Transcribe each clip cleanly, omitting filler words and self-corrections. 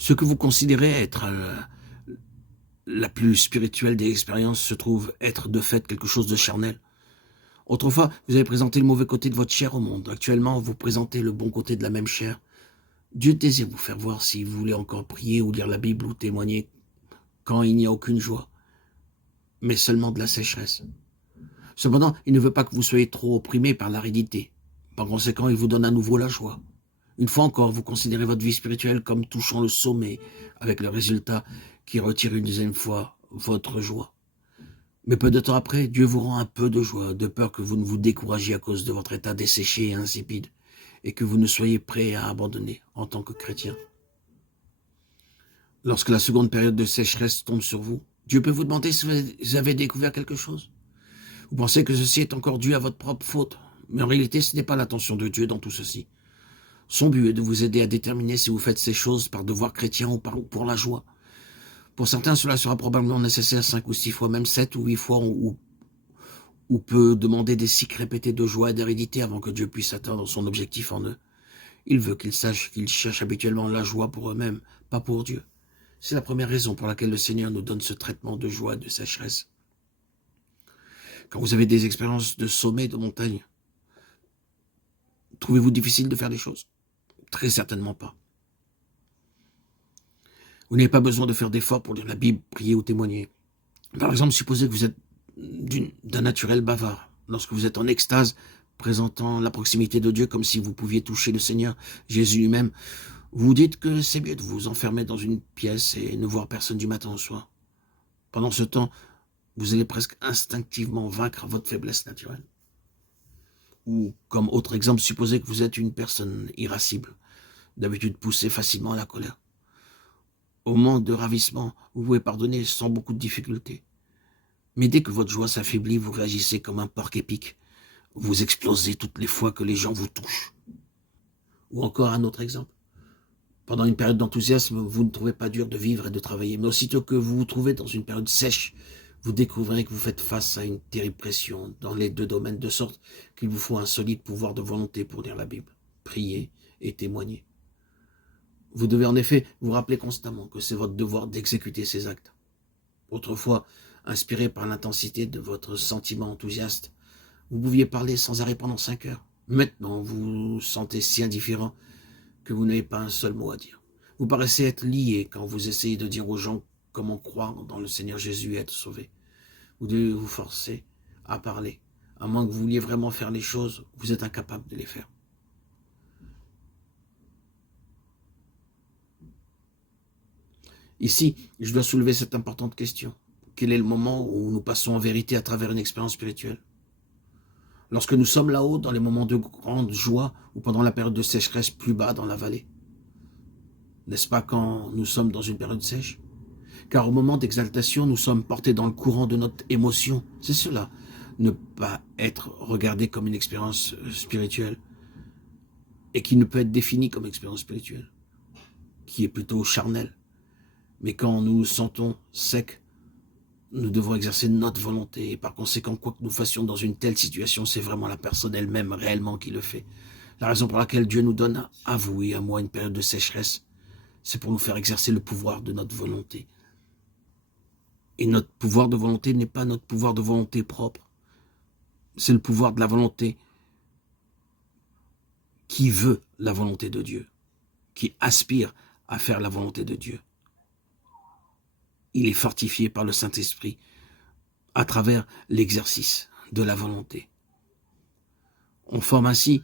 Ce que vous considérez être la plus spirituelle des expériences se trouve être de fait quelque chose de charnel. Autrefois, vous avez présenté le mauvais côté de votre chair au monde. Actuellement, vous présentez le bon côté de la même chair. Dieu désire vous faire voir si vous voulez encore prier ou lire la Bible ou témoigner quand il n'y a aucune joie, mais seulement de la sécheresse. Cependant, il ne veut pas que vous soyez trop opprimé par l'aridité. Par conséquent, il vous donne à nouveau la joie. Une fois encore, vous considérez votre vie spirituelle comme touchant le sommet, avec le résultat qui retire une deuxième fois votre joie. Mais peu de temps après, Dieu vous rend un peu de joie, de peur que vous ne vous découragiez à cause de votre état desséché et insipide, et que vous ne soyez prêt à abandonner en tant que chrétien. Lorsque la seconde période de sécheresse tombe sur vous, Dieu peut vous demander si vous avez découvert quelque chose. Vous pensez que ceci est encore dû à votre propre faute, mais en réalité, ce n'est pas l'intention de Dieu dans tout ceci. Son but est de vous aider à déterminer si vous faites ces choses par devoir chrétien ou pour la joie. Pour certains, cela sera probablement nécessaire 5 ou 6 fois, même 7 ou 8 fois, ou peut demander des cycles répétés de joie et d'hérédité avant que Dieu puisse atteindre son objectif en eux. Il veut qu'ils sachent qu'ils cherchent habituellement la joie pour eux-mêmes, pas pour Dieu. C'est la première raison pour laquelle le Seigneur nous donne ce traitement de joie et de sécheresse. Quand vous avez des expériences de sommet, de montagne, trouvez-vous difficile de faire des choses? Très certainement pas. Vous n'avez pas besoin de faire d'efforts pour lire la Bible, prier ou témoigner. Par exemple, supposez que vous êtes d'un naturel bavard. Lorsque vous êtes en extase, présentant la proximité de Dieu comme si vous pouviez toucher le Seigneur, Jésus lui-même, vous dites que c'est mieux de vous enfermer dans une pièce et ne voir personne du matin au soir. Pendant ce temps, vous allez presque instinctivement vaincre votre faiblesse naturelle. Ou, comme autre exemple, supposez que vous êtes une personne irascible, d'habitude poussée facilement à la colère. Au moment de ravissement, vous pouvez pardonner sans beaucoup de difficulté. Mais dès que votre joie s'affaiblit, vous réagissez comme un porc épic. Vous explosez toutes les fois que les gens vous touchent. Ou encore un autre exemple. Pendant une période d'enthousiasme, vous ne trouvez pas dur de vivre et de travailler. Mais aussitôt que vous vous trouvez dans une période sèche, vous découvrez que vous faites face à une terrible pression dans les deux domaines, de sorte qu'il vous faut un solide pouvoir de volonté pour lire la Bible, prier et témoigner. Vous devez en effet vous rappeler constamment que c'est votre devoir d'exécuter ces actes. Autrefois, inspiré par l'intensité de votre sentiment enthousiaste, vous pouviez parler sans arrêt pendant 5 heures. Maintenant, vous vous sentez si indifférent que vous n'avez pas un seul mot à dire. Vous paraissez être lié quand vous essayez de dire aux gens comment croire dans le Seigneur Jésus et être sauvé. Vous devez vous forcer à parler. À moins que vous vouliez vraiment faire les choses, vous êtes incapable de les faire. Ici, je dois soulever cette importante question. Quel est le moment où nous passons en vérité à travers une expérience spirituelle? Lorsque nous sommes là-haut, dans les moments de grande joie, ou pendant la période de sécheresse plus bas dans la vallée? N'est-ce pas quand nous sommes dans une période sèche? Car au moment d'exaltation, nous sommes portés dans le courant de notre émotion. C'est cela, ne pas être regardé comme une expérience spirituelle, et qui ne peut être définie comme expérience spirituelle, qui est plutôt charnelle. Mais quand nous nous sentons secs, nous devons exercer notre volonté, et par conséquent, quoi que nous fassions dans une telle situation, c'est vraiment la personne elle-même réellement qui le fait. La raison pour laquelle Dieu nous donne à vous et à moi une période de sécheresse, c'est pour nous faire exercer le pouvoir de notre volonté. Et notre pouvoir de volonté n'est pas notre pouvoir de volonté propre. C'est le pouvoir de la volonté qui veut la volonté de Dieu, qui aspire à faire la volonté de Dieu. Il est fortifié par le Saint-Esprit à travers l'exercice de la volonté. On forme ainsi,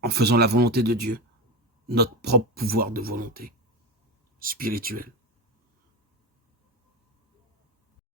en faisant la volonté de Dieu, notre propre pouvoir de volonté spirituelle.